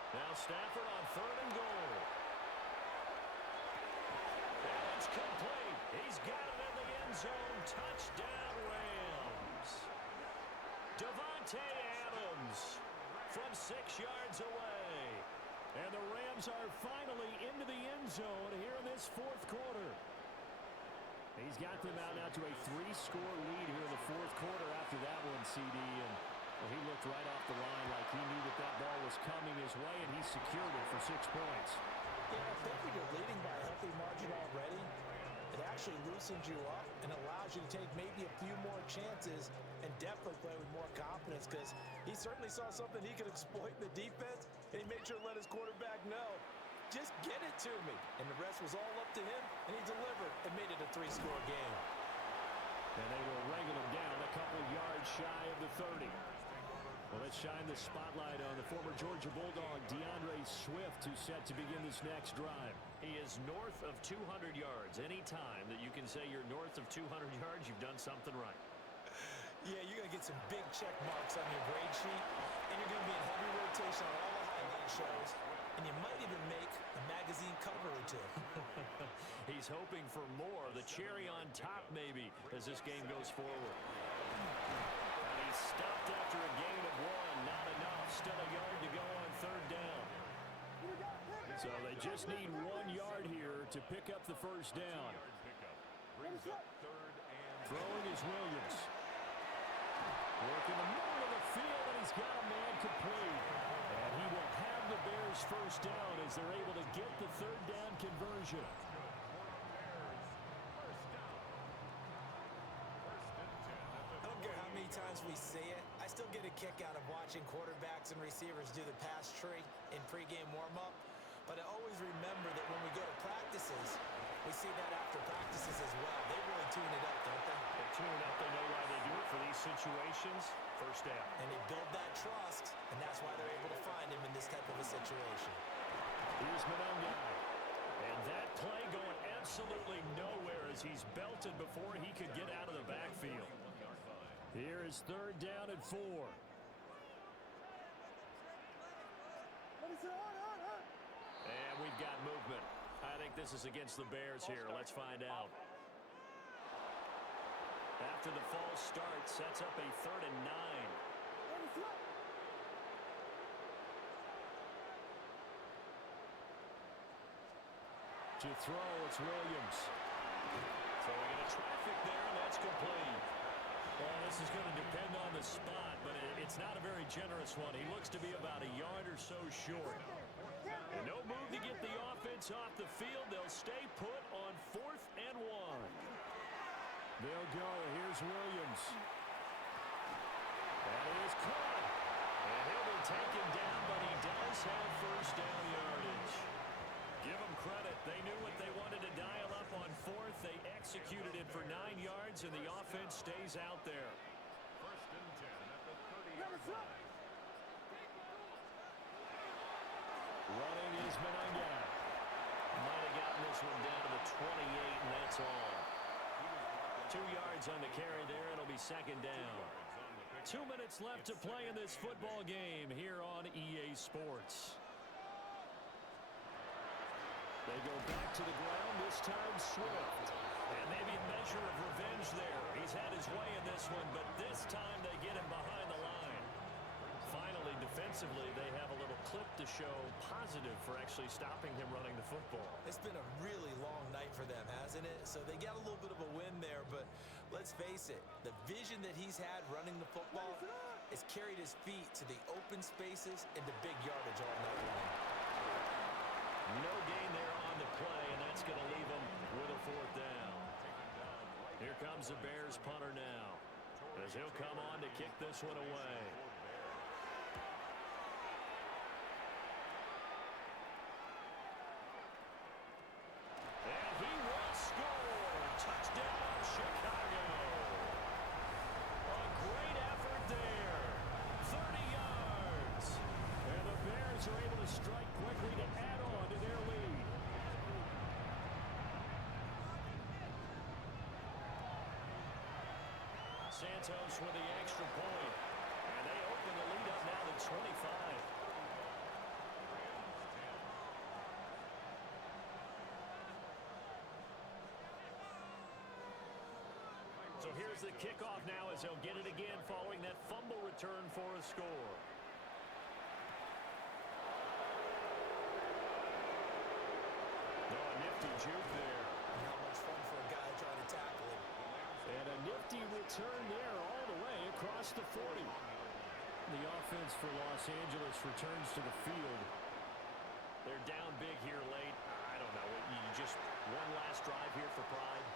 Now Stafford on 3rd and goal. And it's complete. He's got it in the end zone. Touchdown, Rams. Davante Adams from 6 yards away. And the Rams are finally into the end zone here in this 4th quarter. He's got them out now to a 3-score lead here in the 4th quarter after that one, CD. And well, he looked right off the line like he knew that that ball was coming his way, and he secured it for 6 points. Yeah, I think when you're leading by a healthy margin already, it actually loosens you up and allows you to take maybe a few more chances and definitely play with more confidence, because he certainly saw something he could exploit in the defense, and he made sure to let his quarterback know, just get it to me. And the rest was all up to him, and he delivered and made it a 3-score game. And they will wrangle him down a couple yards shy of the 30. Well, let's shine the spotlight on the former Georgia Bulldog, DeAndre Swift, who's set to begin this next drive. He is north of 200 yards. Any time that you can say you're north of 200 yards, you've done something right. Yeah, you're going to get some big check marks on your grade sheet, and you're going to be in heavy rotation on all the highlight shows, and you might even make a magazine cover or 2. He's hoping for more, the cherry on top maybe, as this game goes forward. And he's stopped after a gain of 1. Not enough. Still a yard to go on 3rd down. So they just need 1 yard here to pick up the first down. Brings up 3rd and Throwing is Williams. Working the middle of the field, and he's got a man complete. And he will have the Bears first down as they're able to get the 3rd down conversion. I don't care how many times we see it, I still get a kick out of watching quarterbacks and receivers do the pass tree in pregame warm-up. But I always remember that when we go to practices, we see that after practices as well. They really tune it up, don't they? They tune it up. They know why they do it for these situations. First down. And they build that trust, and that's why they're able to find him in this type of a situation. Here's Mononga. And that play going absolutely nowhere as he's belted before he could get out of the backfield. Here is 3rd down and 4. And we've got movement. I think this is against the Bears here. Let's find out. After the false start, sets up a 3rd and 9. To throw, it's Williams. Throwing into traffic there, and that's complete. Well, this is going to depend on the spot, but it's not a very generous one. He looks to be about a yard or so short. And no move to get the offense off the field. They'll stay put on 4th and 1. They'll go. Here's Williams. That is caught. And he'll be taken down, but he does have first down yardage. Give them credit. They knew what they wanted to dial up on 4th. They executed it for 9 yards, and the offense stays out there. 1st and 10 at the 30-yard line. Running is Mononga. Might have gotten this one down to the 28, and that's all. 2 yards on the carry there. It'll be 2nd down. 2 minutes left to play in this football game here on EA Sports. They go back to the ground, this time Swift. And maybe a measure of revenge there. He's had his way in this one, but this time they get him behind the line. Finally, defensively, they have a little clip to show positive for actually stopping him running the football. It's been a really long night for them, hasn't it? So they got a little bit of a win there, but let's face it, the vision that he's had running the football has carried his feet to the open spaces and the big yardage all night long. No gain there on the play, and that's going to leave him with a 4th down. Here comes the Bears punter now, as he'll come on to kick this one away. And he will score. Touchdown, Chicago. Bears are able to strike quickly to add on to their lead. Santos with the extra point. And they open the lead up now to 25. So here's the kickoff now as they'll get it again following that fumble return for a score. Oh, a nifty juke there. Not much fun for a guy trying to tackle him. And a nifty return there all the way across the 40. The offense for Los Angeles returns to the field. They're down big here late. I don't know. You just one last drive here for pride.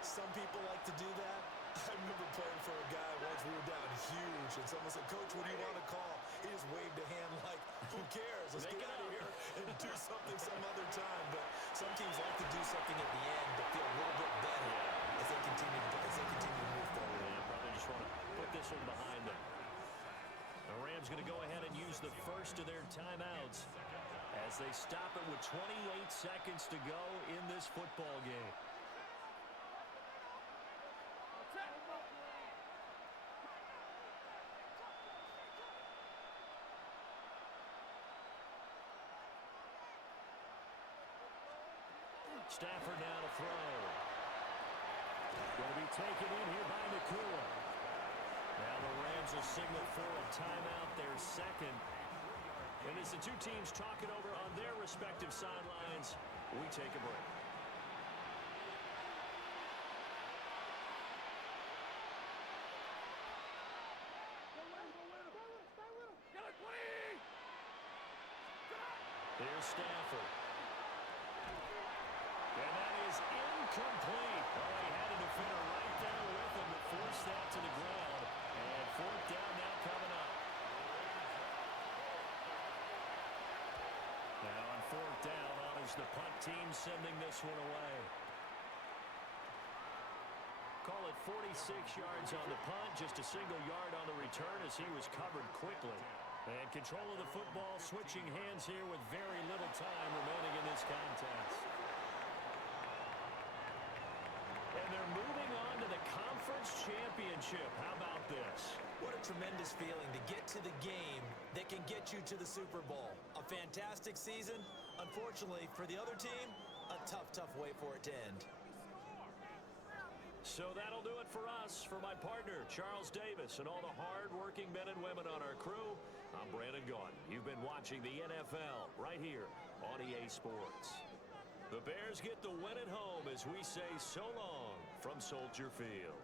Some people like to do that. I remember playing for a guy once. We were down huge, and someone said, "Coach, what do you want to call?" He just waved a hand like, "Who cares? Let's get out of here and do something some other time." But some teams like to do something at the end to feel a little bit better as they continue to move forward. Yeah, probably just want to put this one behind them. The Rams going to go ahead and use the first of their timeouts as they stop it with 28 seconds to go in this football game. Stafford now to throw. Going to be taken in here by Nakua. Now the Rams will signal for a timeout, their second. And as the two teams talk it over on their respective sidelines, we take a break. There's Stafford. And that is incomplete. Oh, he had a defender right there with him to force that to the ground. And fourth down now coming up. Now on fourth down, on is the punt team sending this one away. Call it 46 yards on the punt, just a single yard on the return as he was covered quickly. And control of the football, switching hands here with very little time remaining in this contest. And they're moving on to the conference championship. How about this? What a tremendous feeling to get to the game that can get you to the Super Bowl. A fantastic season. Unfortunately, for the other team, a tough way for it to end. So that'll do it for us. For my partner, Charles Davis, and all the hard-working men and women on our crew, I'm Brandon Gaudin. You've been watching the NFL right here on EA Sports. The Bears get the win at home as we say so long from Soldier Field.